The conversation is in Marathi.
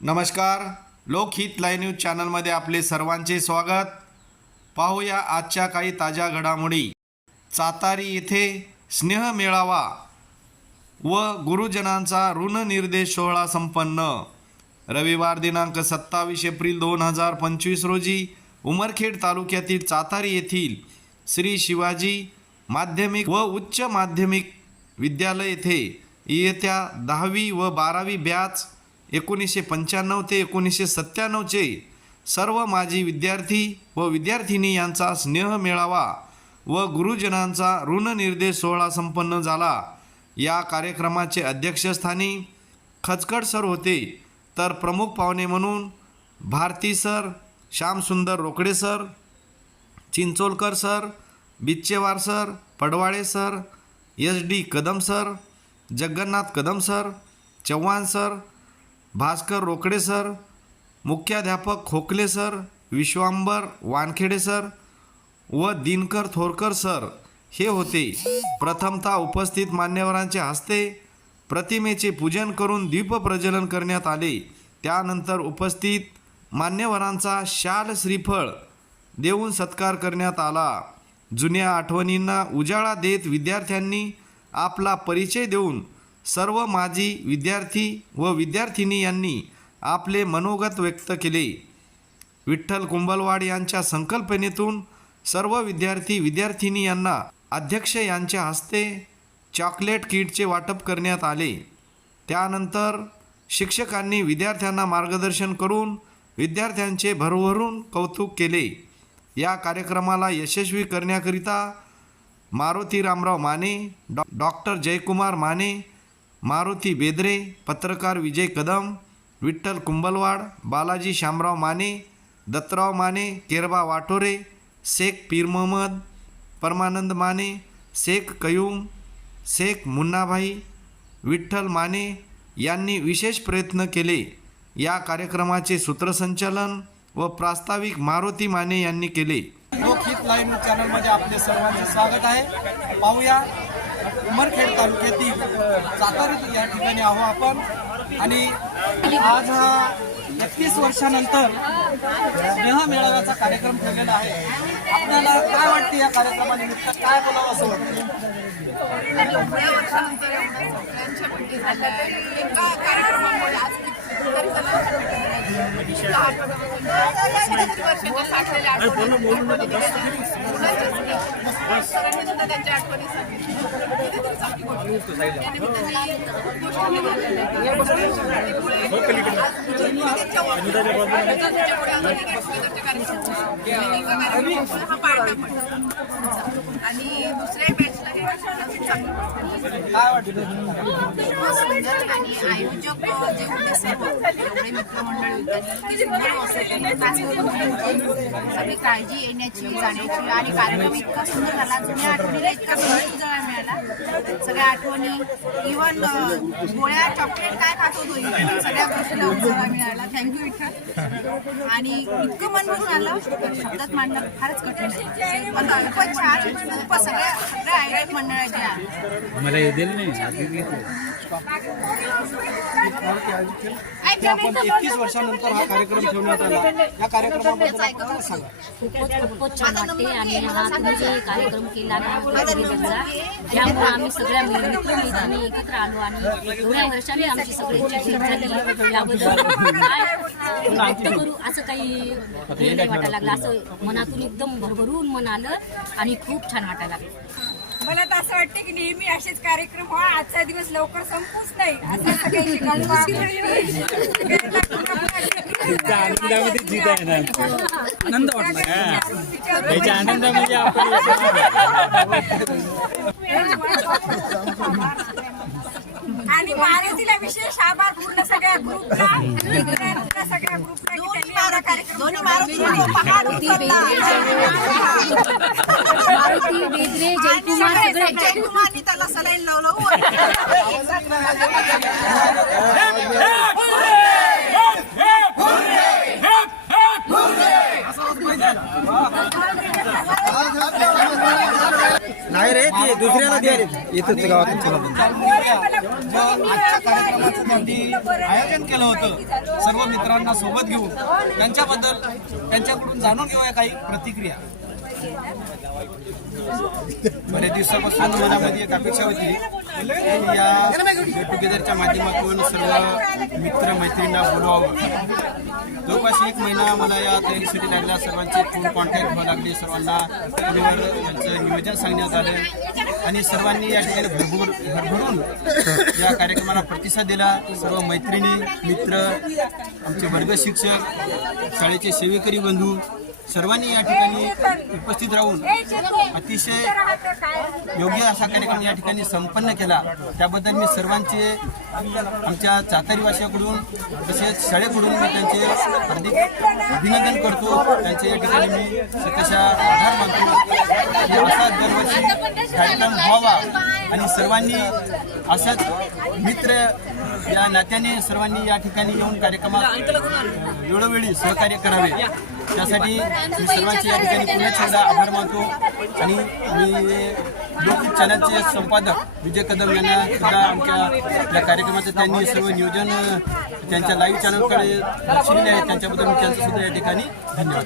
नमस्कार. लोकहित लाईव्ह न्यूज चॅनलमध्ये आपले सर्वांचे स्वागत. पाहूया आजच्या काही ताज्या घडामोडी. चातारी येथे स्नेह मेळावा व गुरुजनांचा ऋणनिर्देश सोहळा संपन्न. रविवार दिनांक सत्तावीस एप्रिल दोन हजार पंचवीस रोजी उमरखेड तालुक्यातील चातारी येथील श्री शिवाजी माध्यमिक व उच्च माध्यमिक विद्यालय येथे येत्या दहावी व बारावी बॅच एकोणीसशे पंच्याण्णव ते एकोणीसशे सत्त्याण्णवचे सर्व माजी विद्यार्थी व विद्यार्थिनी यांचा स्नेह मेळावा व गुरुजनांचा ऋणनिर्देश सोहळा संपन्न झाला. या कार्यक्रमाचे अध्यक्षस्थानी खचकड सर होते. तर प्रमुख पाहुणे म्हणून Bharati sir Shyamsundar Rokade sir Chincholkar sir Bicchewar sir Padwale sir S D Kadam sir Jagannath Kadam sir Chavan sir Bhaskar Rokade sir मुख्याध्यापक खोकले सर विश्वांबर वानखेडे सर व दिनकर थोरकर सर हे होते. प्रथमतः उपस्थित मान्यवरांच्या हस्ते प्रतिमेचे पूजन करून दीपप्रज्वलन करण्यात आले. त्यानंतर उपस्थित मान्यवरांचा शाल श्रीफळ देऊन सत्कार करण्यात आला. जुन्या आठवणींना उजाळा देत विद्यार्थ्यांनी आपला परिचय देऊन सर्व माजी विद्यार्थी व विद्यार्थिनी यांनी आपले मनोगत व्यक्त केले. विठ्ठल कुंभलवाड यांच्या संकल्पनेतून सर्व विद्यार्थी विद्यार्थिनी यांना अध्यक्ष यांच्या हस्ते चॉकलेट किटचे वाटप करण्यात आले. त्यानंतर शिक्षकांनी विद्यार्थ्यांना मार्गदर्शन करून विद्यार्थ्यांचे भरभरून कौतुक केले. या कार्यक्रमाला यशस्वी करण्याकरिता मारुती रामराव माने डॉ. डॉक्टर जयकुमार माने मारुती बेदरे पत्रकार विजय कदम विठ्ठल कुंभलवाड बालाजी शामराव माने दत्तराव माने केरबा वाटोरे शेख पीर मोहम्मद परमानंद माने शेख कयूम शेख मुन्नाभाई विठ्ठल माने यांनी विशेष प्रयत्न केले. या कार्यक्रमाचे सूत्रसंचालन व प्रास्ताविक मारुती माने यांनी केले. लोकहित लाईव्ह चॅनलमध्ये आपले सर्वांचे स्वागत आहे. पाहूया उमरखेड तालुक्यातील सातारी या ठिकाणी आहो आपण. आणि आज हा एकतीस वर्षानंतर स्नेह मेळाव्याचा कार्यक्रम ठेवलेला आहे. आपल्याला काय वाटते या कार्यक्रमानिमित्त? काय बोलावं असं वाटतं? आणि त्यांच्या आठवणी आणि दुसऱ्या आयोजक जे होते सर्व एवढे मित्रमंडळ ते सगळी काळजी येण्याची जाण्याची आणि कार्यक्रम इतका सुंदर झाला जुन्या आठवणीला इतका सुंदर उजाळा मिळाला सगळ्या आठवणी इव्हन गोळ्या चॉकलेट काय खात होतो सगळ्या गोष्टीला उजाळा मिळाला. थँक्यू विठ्ठल आणि इतकं मन भरून आलं शब्दात मांडणं फारच कठीण आहे. पण खूपच छान खूप सगळ्या सगळ्या आयोजक मंडळाच्या. मला दिलं नाही घेतलं. आपण एकतीस वर्षानंतर हा कार्यक्रम ठेवण्यात आला. या कार्यक्रमाबद्दल सांगा. खूपच खूपच छान वाटते आणि हा तुम्ही जे कार्यक्रम केला ना त्यामुळे आम्ही सगळ्या मित्रमैत्रिणी एकत्र आलो आणि एवढ्या वर्षांनी आमची सगळ्यांची भेट झाली. याबद्दल काय व्यक्त करू असं काही हे नाही वाटायला लागलं. असं मनातून एकदम भरभरून मन आलं आणि खूप छान वाटायला लागलं. मला तर असं वाटतं की नेहमी असेच कार्यक्रम व्हा आजचा दिवस लवकर संपूच नाही. असं सगळ्यांची आनंदामध्ये जीत आहे ना. आनंद वाटला आनंदामध्ये आपण आणि महाराजीला विशेष आभार पूर्ण सगळ्या ग्रुपला. सगळ्या ग्रुपला मारुती बेदरे जयकुमार सगळे जयकुमारनी त्याला सलाईन लावलं आहे रे ते दुसऱ्याला द्या येतच गावात आजच्या कार्यक्रमाचं त्यांनी आयोजन केलं होतं. सर्व मित्रांना सोबत घेऊन त्यांच्याबद्दल त्यांच्याकडून जाणून घेऊया काही प्रतिक्रिया. बरेच दिवसापासून मनामध्ये एक अपेक्षा होती. या गेट टुगेदरच्या माध्यमातून सर्व मित्र मैत्रिणींना बोलवावं. जवळपास एक महिना मला या तयारीसाठी लागला. सर्वांचे फोन कॉन्टॅक्ट व्हावं लागले. सर्वांना त्यांचं यांचं नियोजन सांगण्यात आलं. आणि सर्वांनी या ठिकाणी भरभूर भरभरून या कार्यक्रमाला प्रतिसाद दिला. सर्व मैत्रिणी मित्र आमचे वर्ग शिक्षक शाळेचे सेवेकरी बंधू सर्वांनी या ठिकाणी उपस्थित राहून अतिशय योग्य असा कार्यक्रम या ठिकाणी संपन्न केला. त्याबद्दल मी सर्वांचे आमच्या चातारीवासियाकडून तसेच शाळेकडून मी त्यांचे हार्दिक अभिनंदन करतो. त्यांचे या ठिकाणी मी स्वतःच्या आभार मानतो. असा दरवर्षी कार्यक्रम व्हावा आणि सर्वांनी असाच मित्र या नात्याने सर्वांनी या ठिकाणी येऊन कार्यक्रमात वेळोवेळी सहकार्य करावे. त्यासाठी मी सर्वांचे या ठिकाणी पुन्हा एकदा आभार मानतो. आणि मी लोकहित चॅनलचे संपादक विजय कदम यांना सुद्धा आमच्या या कार्यक्रमाचं त्यांनी सर्व नियोजन त्यांच्या लाईव्ह चॅनलकडे लक्ष दिले आहे. त्यांच्याबद्दल मी त्यांचं सुद्धा या ठिकाणी धन्यवाद.